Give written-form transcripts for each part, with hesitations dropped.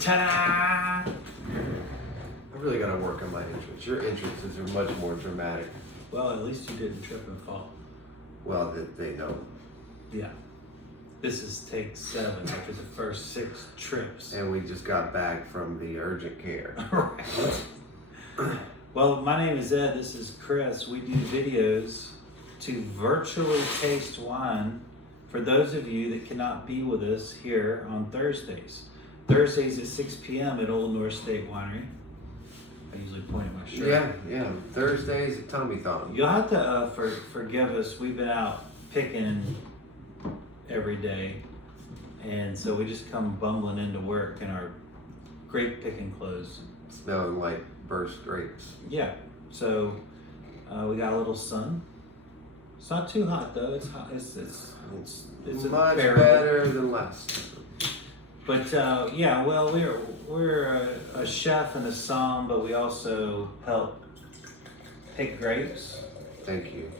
Ta-da! I really got to work on my entrance. Your entrances are much more dramatic. Well, at least you didn't trip and fall. Well, they know. Yeah. This is take 7 after the first 6 trips. And we just got back from the urgent care. Right. Well, my name is Ed. This is Chris. We do videos to virtually taste wine for those of you that cannot be with us here on Thursdays. Thursdays at 6 p.m. at Old North State Winery. I usually point at my shirt. Yeah. Thursdays at Tommy Thon. You'll have to forgive us. We've been out picking every day, and so we just come bumbling into work in our grape picking clothes. Smelling like burst grapes. Yeah. So we got a little sun. It's not too hot though. It's hot. It's much bearable. better than last. But yeah, well, we're a chef and a somm, but we also help pick grapes. Thank you.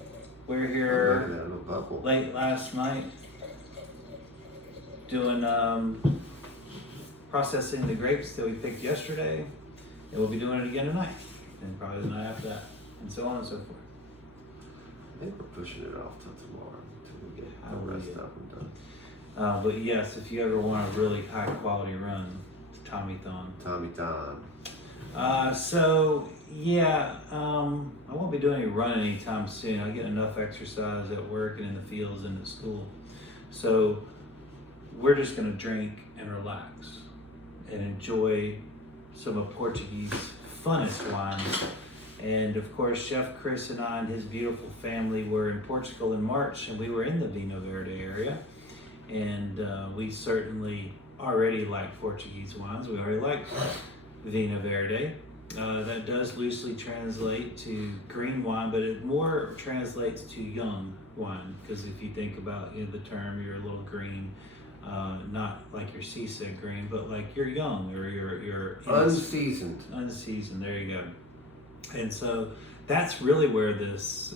We're Look at here that little bubble. late last night doing processing the grapes that we picked yesterday, and we'll be doing it again tonight, and probably the night after that, and so on and so forth. I think we're pushing it off till tomorrow until we get the rest of them done. But yes, if you ever want a really high quality run, Tommy Thon. Tommy Thon. So yeah, I won't be doing any running anytime soon. I get enough exercise at work and in the fields and at school. So we're just gonna drink and relax and enjoy some of Portuguese funnest wines. And of course, Chef Chris and I and his beautiful family were in Portugal in March, and we were in the Vinho Verde area. And we certainly already like Portuguese wines. We already like Vinho Verde. That does loosely translate to green wine, but it more translates to young wine. Because if you think about the term, you're a little green, not like you're seasick green, but like you're young or you're Unseasoned. Unseasoned. There you go. And so that's really where these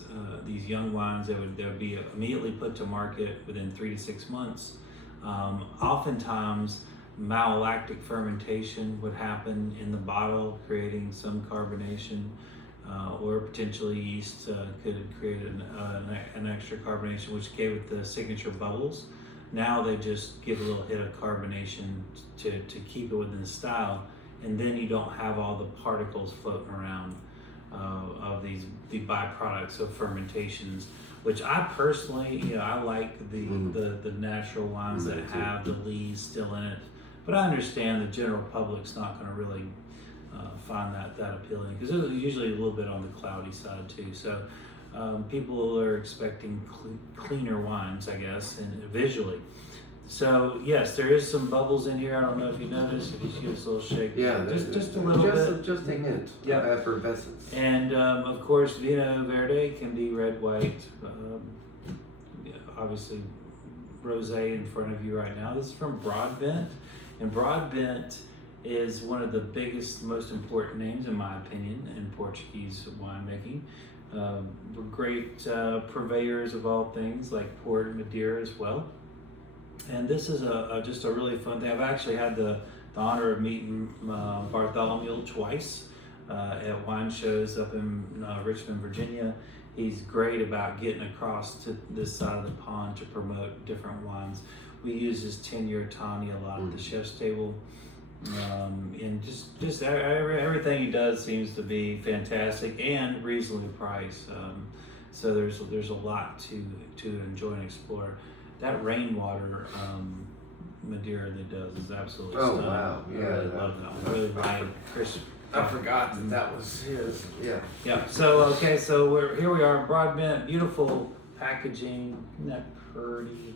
young wines that would be immediately put to market within 3 to 6 months. Oftentimes, malolactic fermentation would happen in the bottle, creating some carbonation, or potentially yeast could create an extra carbonation, which gave it the signature bubbles. Now they just give a little hit of carbonation to keep it within the style, and then you don't have all the particles floating around of the byproducts of fermentations, which I personally, I like the natural wines that have the lees still in it. But I understand the general public's not going to really find that appealing, because it's usually a little bit on the cloudy side too. So people are expecting cleaner wines, I guess, and visually. So yes, there is some bubbles in here. I don't know if you noticed. If you give us a little shake, Yeah, just a little bit. Just a hint. Yeah. Of effervescence. And of course, Vinho Verde can be red, white. Obviously, rosé in front of you right now. This is from Broadbent, and Broadbent is one of the biggest, most important names, in my opinion, in Portuguese winemaking. We're great purveyors of all things like port and Madeira as well. And this is just a really fun thing. I've actually had the honor of meeting Bartholomew twice at wine shows up in Richmond, Virginia. He's great about getting across to this side of the pond to promote different wines. We use his 10-year Tawny a lot at the chef's table. And just everything he does seems to be fantastic and reasonably priced. So there's a lot to enjoy and explore. That rainwater Madeira that does is absolutely stunning. Oh wow! Yeah, I really love that one. Really light, crisp. I forgot that was his. Yeah. Yeah. So okay, so here we are, Broadbent, beautiful packaging. Isn't that pretty?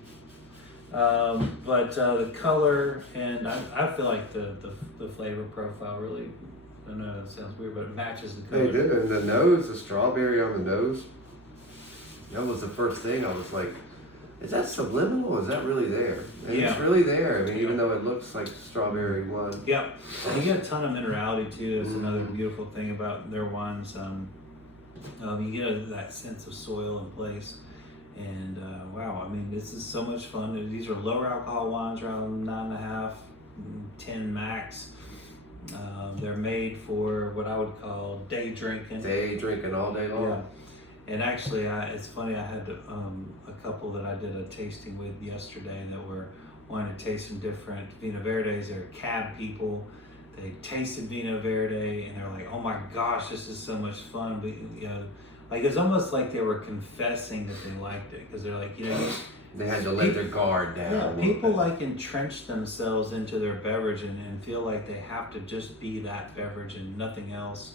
But the color and I feel like the flavor profile really. I know it sounds weird, but it matches the color. They did, and the nose, the strawberry on the nose. That was the first thing. I was like, is that subliminal? Is that really there? And Yeah. It's really there. I mean, even though it looks like strawberry wine. Yeah, and you get a ton of minerality too. That's another beautiful thing about their wines. You get that sense of soil in place, and wow, I mean, this is so much fun. These are lower alcohol wines, around 9.5, 10 max. They're made for what I would call day drinking. Day drinking all day long. Yeah. And actually, it's funny, I had a couple that I did a tasting with yesterday that were wanting to taste some different Vino Verdes. They're cab people. They tasted Vino Verde and they're like, oh my gosh, this is so much fun. But, like it's almost like they were confessing that they liked it because they're like, they had to let their guard down. Yeah, people like entrench themselves into their beverage and feel like they have to just be that beverage and nothing else.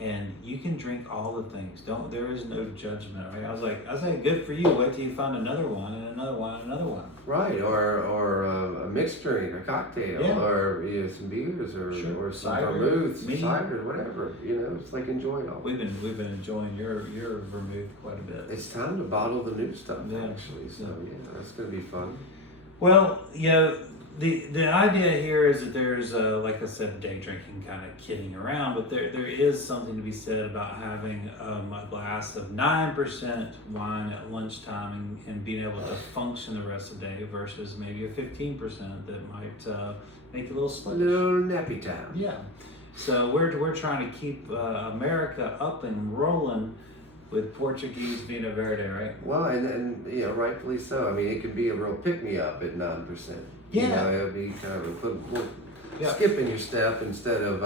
And you can drink all the things. There is no judgment, right? I was like, good for you. Wait till you find another one and another one and another one. Right, or a mixed drink, a cocktail, or some beers, or some vermouths, cider, whatever. It's like enjoying all. We've been enjoying your vermouth quite a bit. It's time to bottle the new stuff, actually. So that's gonna be fun. Well, the idea here is that there's, like I said, day drinking, kind of kidding around, but there is something to be said about having a glass of 9% wine at lunchtime and being able to function the rest of the day versus maybe a 15% that might make you a little sluggish. A little nappy time. Yeah. So we're trying to keep America up and rolling with Portuguese Vinho Verde, right? Well, and rightfully so. I mean, it could be a real pick-me-up at 9%. Yeah. It would be kind of skipping your step instead of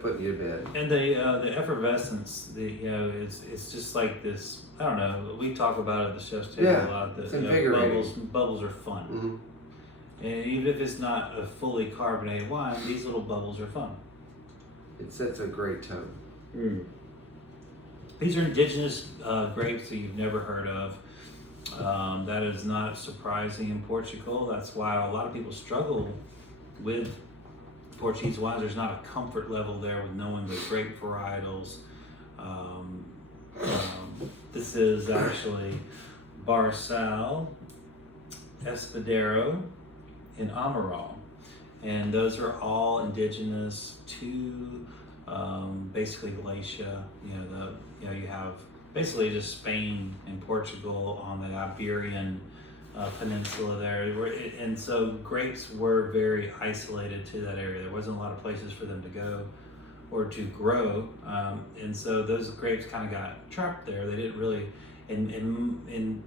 putting you to bed. And the effervescence, it's just like this. I don't know. We talk about it at the chef's table a lot. It's invigorating. Bubbles are fun, and even if it's not a fully carbonated wine, these little bubbles are fun. It sets a great tone. These are indigenous grapes that you've never heard of. That is not surprising in Portugal. That's why a lot of people struggle with Portuguese wines. There's not a comfort level there with knowing the grape varietals. This is actually Barçal, Espadero, and Amaral. And those are all indigenous to basically Galicia. You have basically just Spain and Portugal on the Iberian peninsula there. And so grapes were very isolated to that area. There wasn't a lot of places for them to go or to grow. And so those grapes kind of got trapped there. They didn't really, and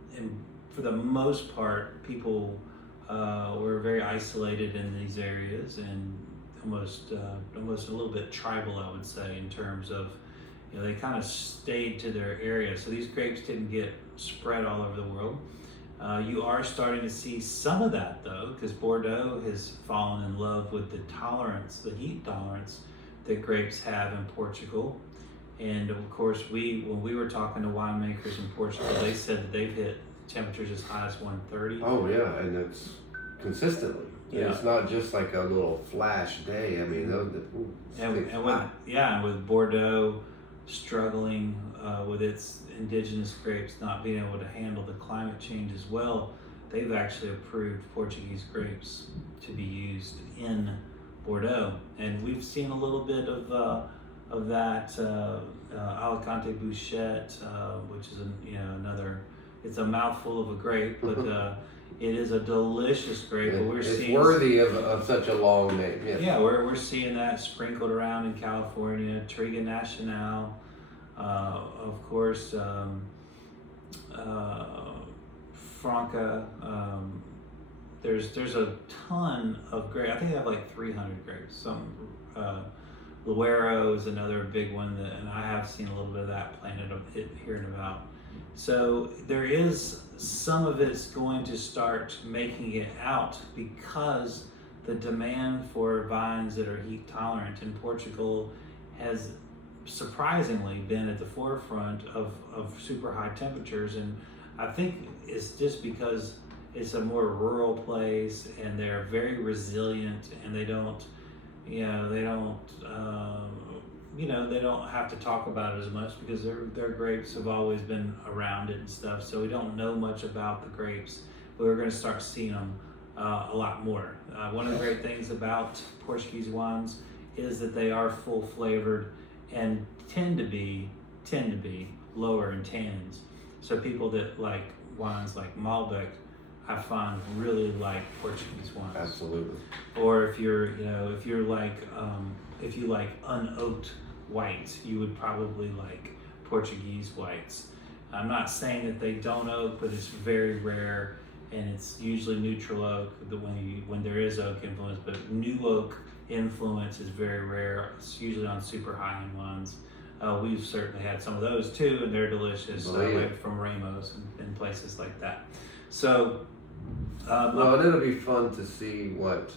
for the most part, people were very isolated in these areas and almost a little bit tribal, I would say, in terms of, they kind of stayed to their area. So these grapes didn't get spread all over the world. You are starting to see some of that though, because Bordeaux has fallen in love with the heat tolerance that grapes have in Portugal. And of course, when we were talking to winemakers in Portugal, they said that they've hit temperatures as high as 130. Oh yeah, and it's consistently. Yeah. It's not just like a little flash day. I mean, with Bordeaux struggling with its indigenous grapes not being able to handle the climate change as well, they've actually approved Portuguese grapes to be used in Bordeaux. And we've seen a little bit of that Alicante Bouchette, which is another. It's a mouthful of a grape, but it is a delicious grape. It's worthy of such a long name. Yes. Yeah, we're seeing that sprinkled around in California. Triga Nacional, of course, Franca. There's a ton of grapes. I think they have like 300 grapes. Luero is another big one and I have seen a little bit of that planted here and about. So there is some of it's going to start making it out because the demand for vines that are heat tolerant in Portugal has surprisingly been at the forefront of super high temperatures. And I think it's just because it's a more rural place and they're very resilient and they don't have to talk about it as much because their grapes have always been around it and stuff. So we don't know much about the grapes, but we're going to start seeing them a lot more. One of the great things about Portuguese wines is that they are full flavored and tend to be lower in tannins. So people that like wines like Malbec I find really like Portuguese wines. Absolutely. Or if you're, if you like unoaked whites, you would probably like Portuguese whites. I'm not saying that they don't oak, but it's very rare, and it's usually neutral oak when there is oak influence. But new oak influence is very rare. It's usually on super high-end wines. We've certainly had some of those too, and they're delicious. Like from Ramos and places like that. So, well, and it'll be fun to see what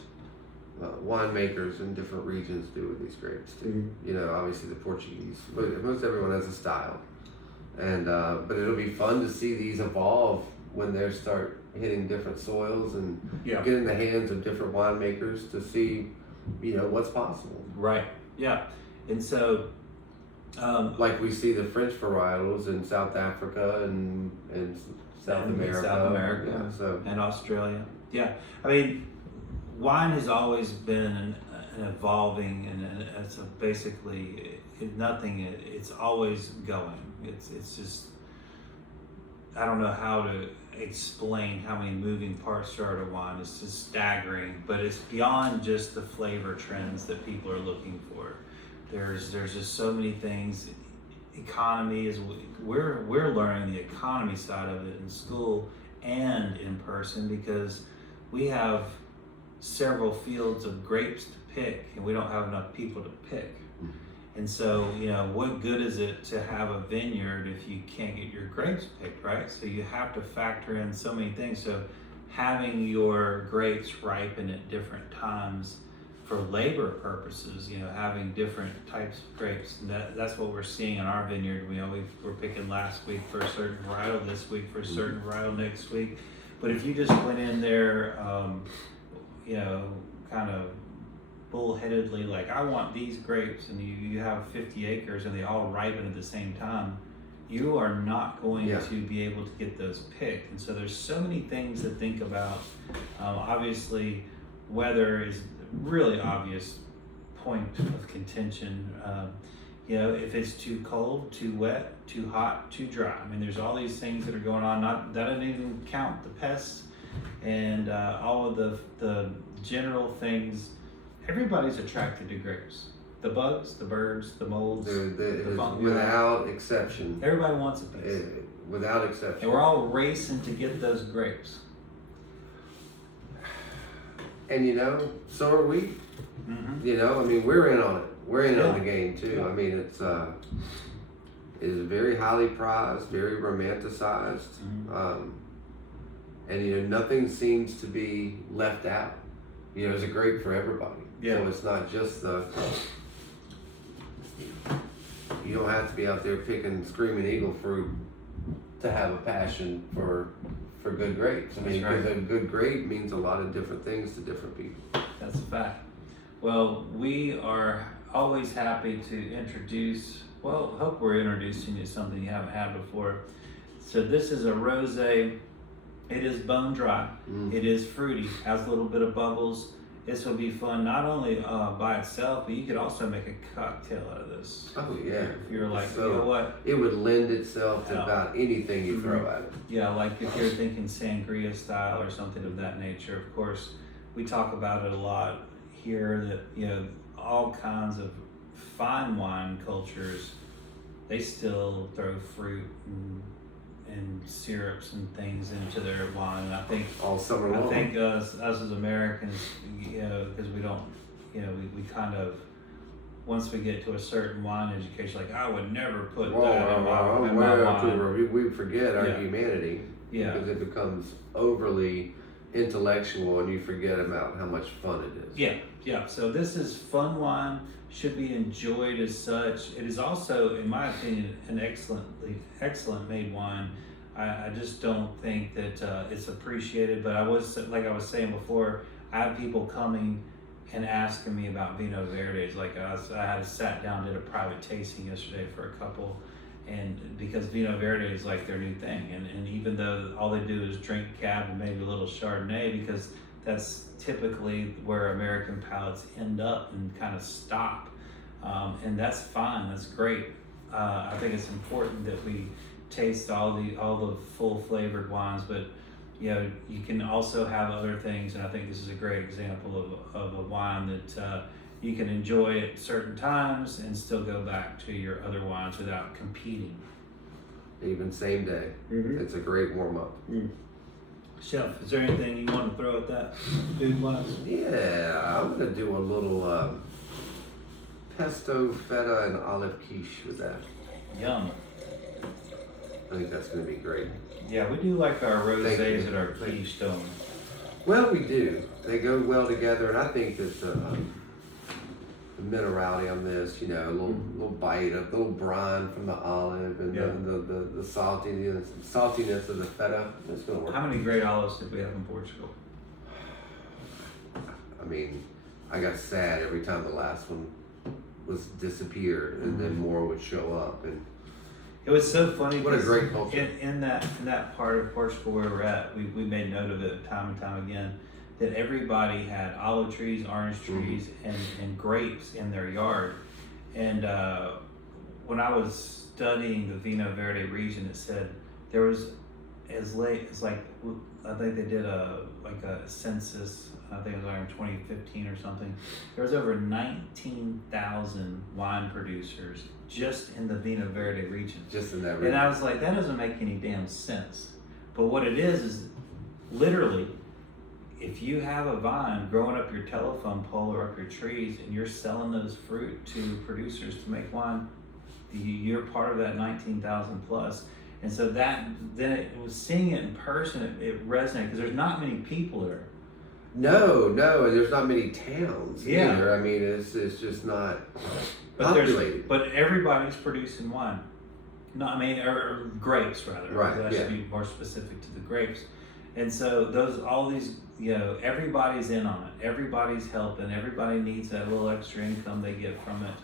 winemakers in different regions do with these grapes too. Mm-hmm. Obviously the Portuguese, most everyone has a style, and but it'll be fun to see these evolve when they start hitting different soils and get in the hands of different winemakers to see, what's possible. Right. Yeah. And so, like we see the French varietals in South Africa and South America, and Australia. Yeah. I mean, wine has always been an evolving, and it's basically nothing. It's always going. It's just, I don't know how to explain how many moving parts there are to wine. It's just staggering, but it's beyond just the flavor trends that people are looking for. There's just so many things. Economy is, we're learning the economy side of it in school and in person, because we have several fields of grapes to pick and we don't have enough people to pick. And so, what good is it to have a vineyard if you can't get your grapes picked, right? So you have to factor in so many things. So having your grapes ripen at different times for labor purposes, having different types of grapes, and that's what we're seeing in our vineyard. We're picking last week for a certain varietal, this week for a certain varietal, next week. But if you just went in there, kind of bullheadedly, like, I want these grapes, and you have 50 acres and they all ripen at the same time, you are not going to be able to get those picked. And so there's so many things to think about. Obviously, weather is really obvious point of contention. If it's too cold, too wet, too hot, too dry. I mean, there's all these things that are going on. That doesn't even count the pests and all of the general things. Everybody's attracted to grapes. The bugs, the birds, the molds, the fungi. Without exception. Everybody wants a piece. Without exception. And we're all racing to get those grapes. And so are we. Mm-hmm. We're in on it. We're in on the game too. Yeah. I mean, it is very highly prized, very romanticized, and nothing seems to be left out. There's a grape for everybody. Yeah. So it's not just you don't have to be out there picking screaming eagle fruit to have a passion for good grapes. I mean, because a good grape means a lot of different things to different people. That's a fact. Well, we are always happy to introduce, hope we're introducing you to something you haven't had before. So this is a rosé. It is bone dry. It is fruity, has a little bit of bubbles. This will be fun not only by itself, but you could also make a cocktail out of this. Oh yeah. If you're like, so you know what? It would lend itself to about anything you throw at it. Yeah, like if you're thinking sangria style or something of that nature. Of course, we talk about it a lot here that, all kinds of fine wine cultures, they still throw fruit and syrups and things into their wine. And I think all summer long. I think us as Americans, because we don't, we kind of, once we get to a certain wine education, like, I would never put that in my wine. We forget our humanity because it becomes overly intellectual and you forget about how much fun it is. Yeah. So this is fun wine, should be enjoyed as such. It is also, in my opinion, an excellent made wine. I just don't think that it's appreciated, but I was saying before, I have people coming and asking me about Vinho Verdes. Like I had sat down, did a private tasting yesterday for a couple, and because Vinho Verde is like their new thing, and even though all they do is drink Cab and maybe a little Chardonnay, because that's typically where American palates end up and kind of stop, and that's fine, that's great. I think it's important that we taste all the full flavored wines, but you can also have other things, and I think this is a great example of a wine that you can enjoy at certain times and still go back to your other wines without competing. Even same day. It's a great warm up. Chef, is there anything you want to throw at that food wise? Yeah, I'm gonna do a little pesto, feta, and olive quiche with that. Yum. I think that's gonna be great. Yeah, we do like our Thank you. rosés and our quiche, don't we? Well, we do. They go well together, and I think that the minerality on this, a little bite, a little brine from the olive, and Yeah. the saltiness of the feta. It's gonna work. How many great olives did we have in Portugal? I mean, I got sad every time the last one was disappeared, and then more would show up. And It was so funny. what a 'cause great culture! in that part of Portugal where we're at, we made note of it time and time again, that everybody had olive trees, orange trees, and grapes in their yard. And when I was studying the Vinho Verde region, it said there was as late as I think they did a census. I think it was like in 2015 or something. There was over 19,000 wine producers just in the Vinho Verde region. Just in that And region. I was like, that doesn't make any damn sense. But what it is literally, if you have a vine growing up your telephone pole or up your trees and you're selling those fruit to producers to make wine, you're part of that 19,000 plus. And so then it was seeing it in person, it resonated because there's not many people there. No, and there's not many towns Yeah. either. I mean, it's just not But there's populated. but everybody's producing wine. No, I mean, or grapes rather. Right, I should be more specific to the grapes. And so everybody's in on it. Everybody's helping. Everybody needs that little extra income they get from it.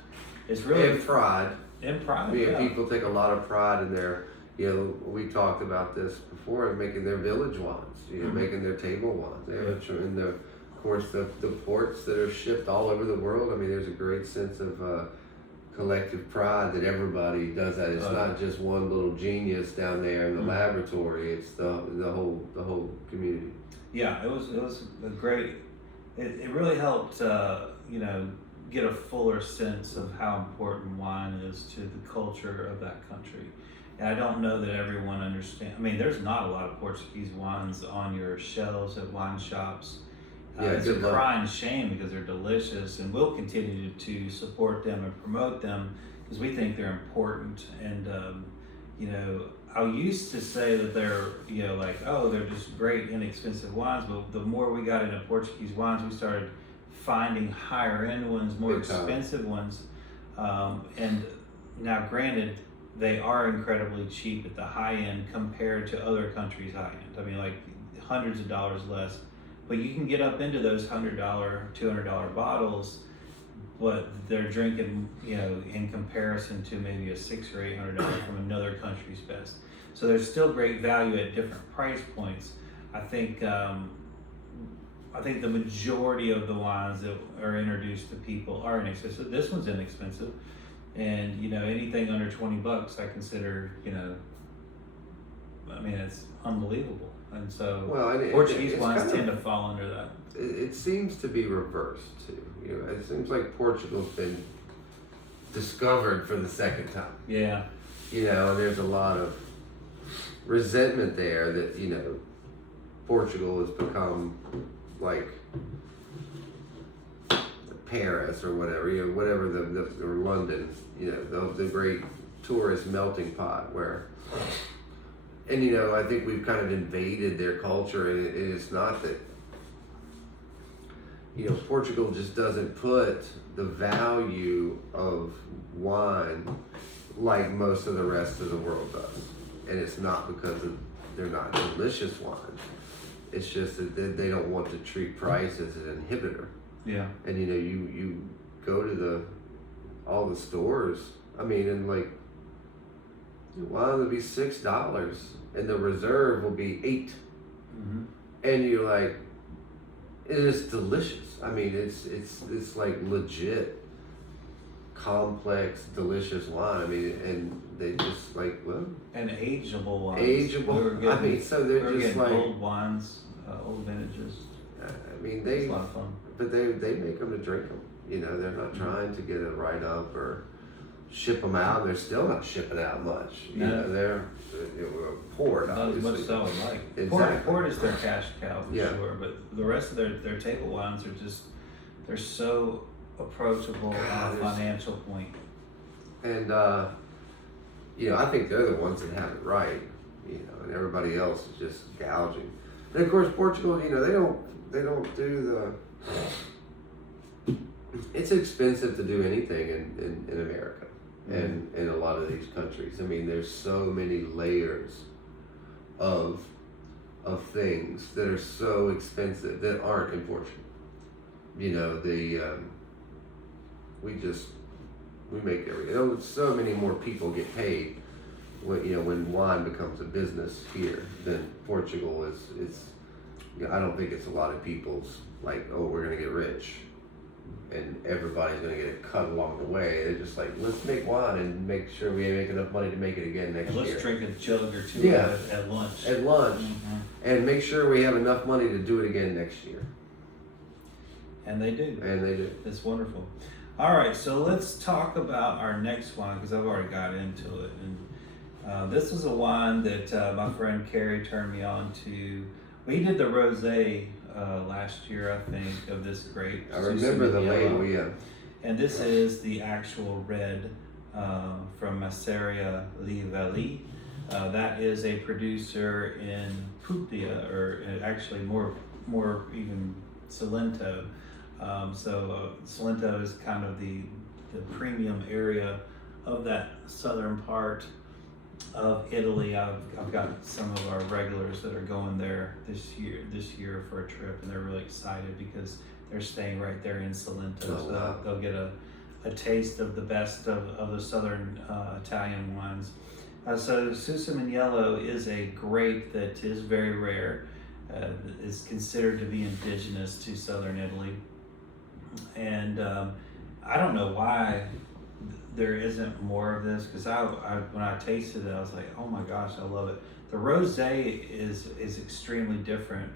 It's really And pride. in pride. Yeah, people take a lot of pride in their, we talked about this before, in making their village wines, making their table wines. And of course, the ports that are shipped all over the world. I mean, there's a great sense of collective pride that everybody does that. It's not just one little genius down there in the laboratory. It's the whole community. Yeah, it was a great. It really helped get a fuller sense of how important wine is to the culture of that country. And I don't know that everyone understands. I mean, there's not a lot of Portuguese wines on your shelves at wine shops. It's a good luck. crying shame because they're delicious, and we'll continue to support them and promote them because we think they're important. And I used to say that they're they're just great inexpensive wines, but the more we got into Portuguese wines, we started finding higher end ones, more expensive ones. And now, granted, they are incredibly cheap at the high end compared to other countries' high end. I mean, like hundreds of dollars less. But you can get up into those $100, $200 bottles, but they're drinking, in comparison to maybe a $600 or $800 from another country's best. So there's still great value at different price points. I think the majority of the wines that are introduced to people are inexpensive. This one's inexpensive, and anything under $20, I consider, it's unbelievable. And so Portuguese wines tend to fall under that. It seems to be reversed too. It seems like Portugal's been discovered for the second time. Yeah. And there's a lot of resentment there that Portugal has become like Paris or whatever, whatever or London, the great tourist melting pot where. And I think we've kind of invaded their culture, and it's not that. Portugal just doesn't put the value of wine like most of the rest of the world does, and it's not because they're not delicious wines. It's just that they don't want to treat price as an inhibitor. Yeah. And you go to all the stores. I mean, and like. Wine will be $6, and the reserve will be $8, and you're like, it is delicious. I mean, it's like legit complex, delicious wine. I mean, and they just like, well, And ageable wines. ageable. We were getting, I mean, so we they're were just getting like, old wines, old vintages. I mean, It's they, a lot of fun. but they make them to drink them. You know, they're not trying to get a write up or ship them out. They're still not shipping out much. You know, they're poured, Not as much obviously. as I would like. Exactly. Port is their cash cow for Yeah. sure, but the rest of their table wines are just, they're so approachable on a financial point. And you know, I think they're the ones that have it right. You know, and everybody else is just gouging. And of course, Portugal, you know, they don't do the. It's expensive to do anything in America and in a lot of these countries. I mean, there's so many layers of things that are so expensive that aren't in Portugal. You know, we make every. You know, so many more people get paid when wine becomes a business here than Portugal is. I don't think it's a lot of people's like, oh, we're gonna get rich, and everybody's gonna get a cut along the way. They're just like, let's make wine and make sure we make enough money to make it again next And year. let's drink a jug or two Yeah. at lunch. At lunch, and make sure we have enough money to do it again next year. And they do. And they do. It's wonderful. All right, so let's talk about our next wine because I've already got into it. And this is a wine that my friend Carrie turned me on to. We did the rosé last year, I think, of this grape. I remember the Sussumaniello. label, yeah. And this is the actual red from Masseria Veli. That is a producer in Puglia, or actually more even Salento. Salento is kind of the premium area of that southern part of Italy. I've got some of our regulars that are going there this year for a trip, and they're really excited because they're staying right there in Salento. Oh, wow. They'll get a taste of the best of the southern Italian wines. So sussumaniello is a grape that is very rare. It's considered to be indigenous to southern Italy. And I don't know why there isn't more of this, because I when I tasted it, I was like, oh my gosh, I love it. The rosé is extremely different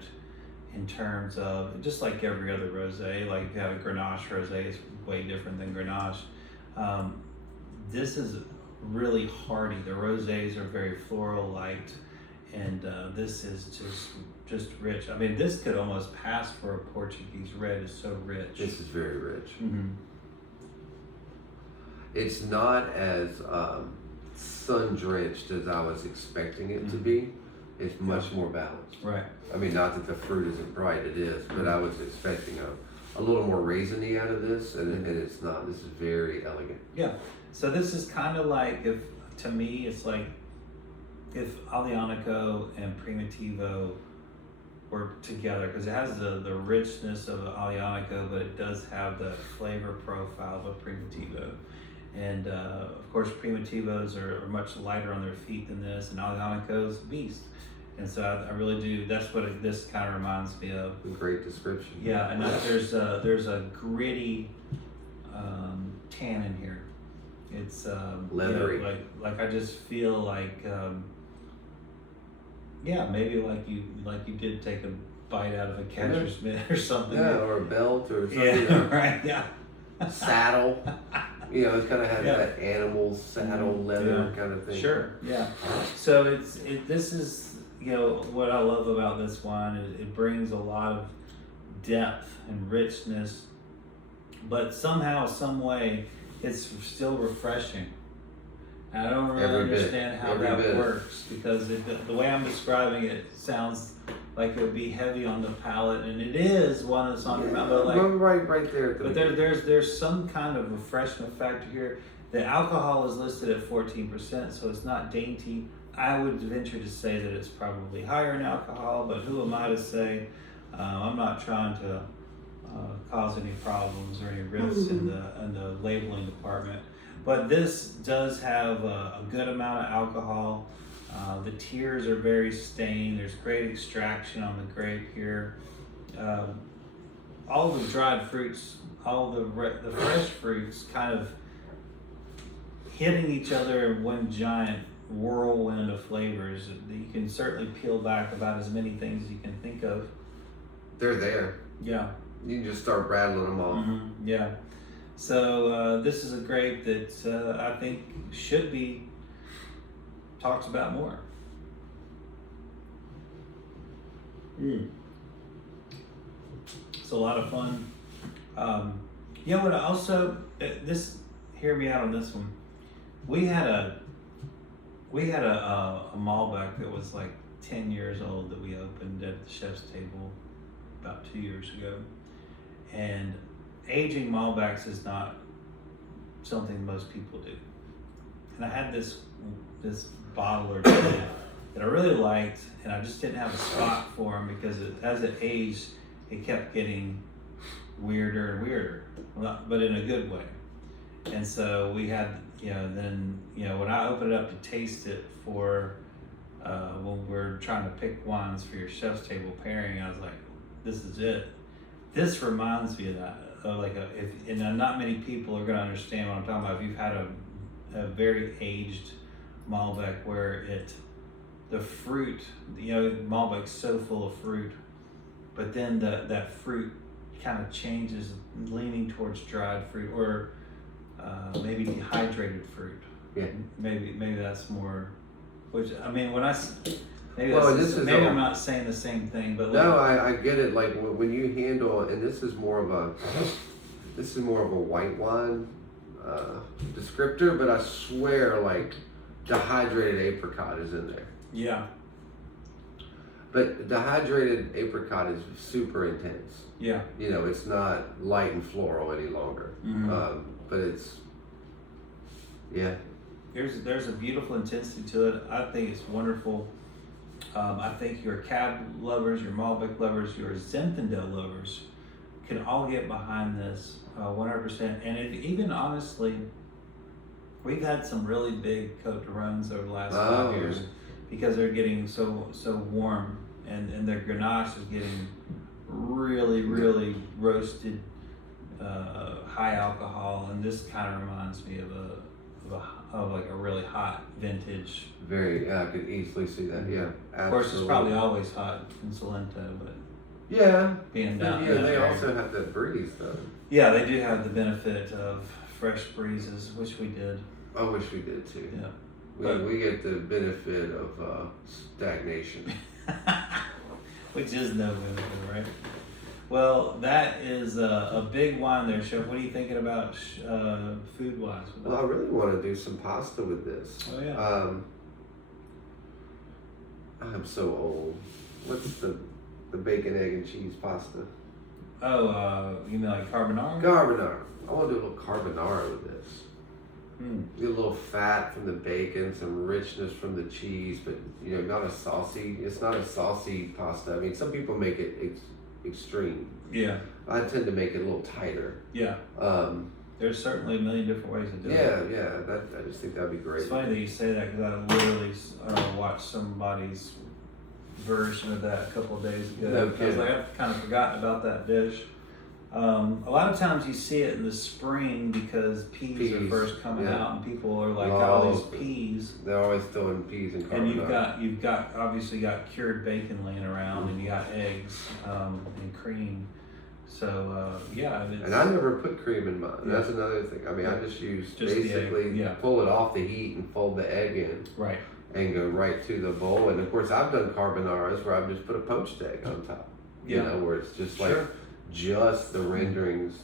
in terms of, just like every other rosé. Like if you have a Grenache rosé, it's way different than Grenache. This is really hearty. The rosés are very floral light, and this is just rich. I mean, this could almost pass for a Portuguese red. It's so rich. This is very rich. Mm-hmm. It's not as sun-drenched as I was expecting it to be. It's much more balanced. Right. I mean, not that the fruit isn't bright, it is, but I was expecting a little more raisiny out of this, and it's not. This is very elegant. Yeah. So this is kind of like, to me, it's like if Aglianico and Primitivo were together, because it has the richness of Aglianico, but it does have the flavor profile of a Primitivo. And of course, Primitivos are much lighter on their feet than this, and Aglianico's beast. And so I really do. That's what this kind of reminds me of. Great description. Yeah, and there's a gritty tannin here. It's leathery. You know, like I just feel like maybe like you did take a bite out of a catcher's mitt or something. Yeah, or a belt or something. Yeah, right. Yeah. Saddle. You know, it kind of has that animal saddle leather kind of thing. Sure. Yeah. So this is, you know, what I love about this wine is it brings a lot of depth and richness, but somehow, some way, it's still refreshing. And I don't really understand how that works, because the way I'm describing it sounds like it would be heavy on the palate, and it is one that's on your mouth, but like right there. But there's some kind of refreshment factor here. The alcohol is listed at 14%, so it's not dainty. I would venture to say that it's probably higher in alcohol, but who am I to say? I'm not trying to cause any problems or any risks in the labeling department. But this does have a good amount of alcohol. The tears are very stained. There's great extraction on the grape here. All the dried fruits, all the fresh fruits kind of hitting each other in one giant whirlwind of flavors. You can certainly peel back about as many things as you can think of. They're there. Yeah. You can just start rattling them off. Yeah. So this is a grape that I think should be talked about more. It's a lot of fun. You know what? Also, this. Hear me out on this one. We had a Malbec that was like 10 years old that we opened at the chef's table about 2 years ago, and aging Malbecs is not something most people do. And I had this bottle or two that I really liked, and I just didn't have a spot for them because as it aged, it kept getting weirder and weirder, but in a good way. And so we had, then when I opened it up to taste it for when we're trying to pick wines for your chef's table pairing, I was like, this is it. This reminds me of that. And not many people are going to understand what I'm talking about. If you've had a very aged Malbec where the fruit, Malbec's so full of fruit, but then that fruit kind of changes, leaning towards dried fruit or maybe dehydrated fruit. Yeah. Maybe that's more. Which I mean, when maybe I'm not saying the same thing, but no, I get it. Like when you handle, and this is more of a white wine descriptor, but I swear, like dehydrated apricot is in there. Yeah. But dehydrated apricot is super intense. Yeah. It's not light and floral any longer. But it's, yeah. There's a beautiful intensity to it. I think it's wonderful. I think your Cab lovers, your Malbec lovers, your Zinfandel lovers can all get behind this 100%. And even honestly, we've had some really big Cote de Runs over the last 5 years because they're getting so warm, and their Grenache is getting really, really roasted, high alcohol, and this kind of reminds me of like a really hot vintage. I could easily see that. Yeah, absolutely. Of course, it's probably always hot in Salento, but yeah, being down yeah, they there. also have that breeze though. Yeah, they do have the benefit of fresh breezes, which we did. I wish we did too. Yeah, we get the benefit of stagnation, which is no benefit, right? Well, that is a big wine there, Chef. What are you thinking about food-wise? Well, I really want to do some pasta with this. Oh, yeah. I'm so old. What's the bacon, egg, and cheese pasta? Oh, you mean like carbonara? Carbonara. I want to do a little carbonara with this. Mm. Get a little fat from the bacon, some richness from the cheese, but not a saucy. It's not a saucy pasta. I mean, some people make it extreme. Yeah. I tend to make it a little tighter. Yeah. There's certainly a million different ways to do it. Yeah. I just think that'd be great. It's funny that you say that because I literally watched somebody's version of that a couple of days ago. No I was like, I've kind of forgotten about that dish. A lot of times you see it in the spring because peas are first coming out, and people are like, all these peas. They're always throwing peas in carbonara. And you've got obviously got cured bacon laying around, and you got eggs and cream. So and I never put cream in mine. That's another thing. I mean, I just use basically pull it off the heat and fold the egg in. Right. And go right to the bowl. And of course, I've done carbonaras where I've just put a poached egg on top. Where it's just like just the renderings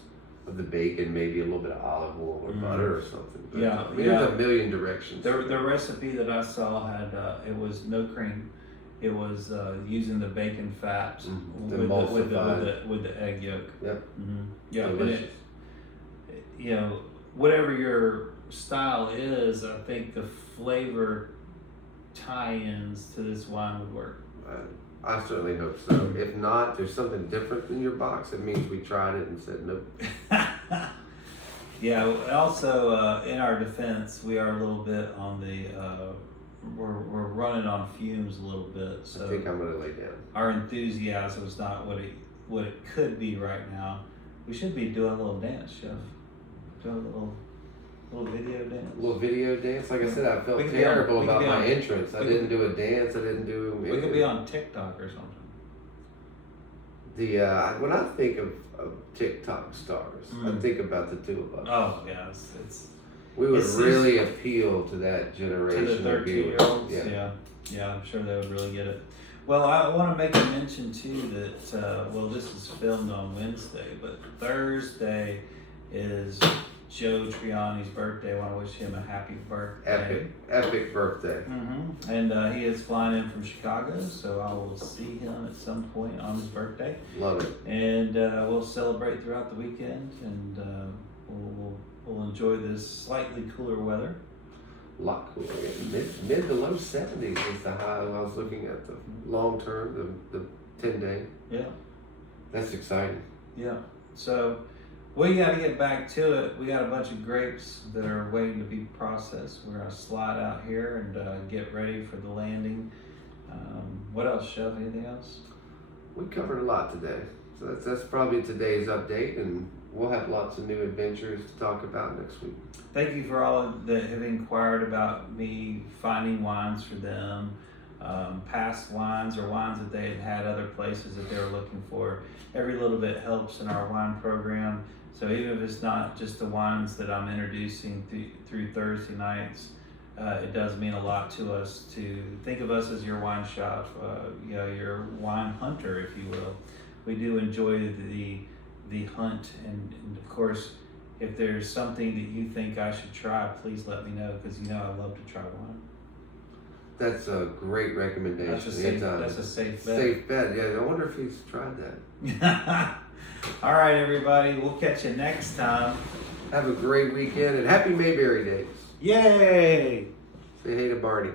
of the bacon, maybe a little bit of olive oil or butter or something. But, there's a million directions. The recipe that I saw had it was no cream. It was using the bacon fat with the egg yolk. Yep. Mm-hmm. Yeah. Delicious. And whatever your style is, I think the flavor tie-ins to this wine would work. I certainly hope so. If not, there's something different in your box. It means we tried it and said nope. Yeah. Also, in our defense, we are a little bit on the. We're running on fumes a little bit. So I think I'm gonna lay down. Our enthusiasm is not what it could be right now. We should be doing a little dance, Chef. Doing a little. Little video dance. Little video dance. Like I said, I felt We could be on- terrible we could about be my on- entrance. I we didn't do a dance. I didn't do We could be on TikTok or something. When I think of TikTok stars, I think about the two of us. Oh yeah, it's We would it's- really appeal to that to generation the of 13-year-olds. viewers. Yeah, I'm sure they would really get it. Well, I want to make a mention too that this is filmed on Wednesday, but Thursday is Joe Triani's birthday. I want to wish him a happy birthday. Epic birthday. And he is flying in from Chicago, so I will see him at some point on his birthday. Love it. And we'll celebrate throughout the weekend, and we'll enjoy this slightly cooler weather. A lot cooler. Mid to low 70s is the high. I was looking at the long term, the 10-day. Yeah. That's exciting. Yeah. So we got to get back to it. We got a bunch of grapes that are waiting to be processed. We're going to slide out here and get ready for the landing. What else, Chef? Anything else? We covered a lot today. So that's probably today's update, and we'll have lots of new adventures to talk about next week. Thank you for all that have inquired about me finding wines for them, past wines or wines that they had other places that they were looking for. Every little bit helps in our wine program. So even if it's not just the wines that I'm introducing through Thursday nights, it does mean a lot to us to think of us as your wine shop, your wine hunter, if you will. We do enjoy the hunt, and of course, if there's something that you think I should try, please let me know, because I love to try wine. That's a great recommendation. That's a safe bet. Safe bet. Yeah, I wonder if he's tried that. All right, everybody. We'll catch you next time. Have a great weekend and happy Mayberry Days. Yay! Say hey to Barney.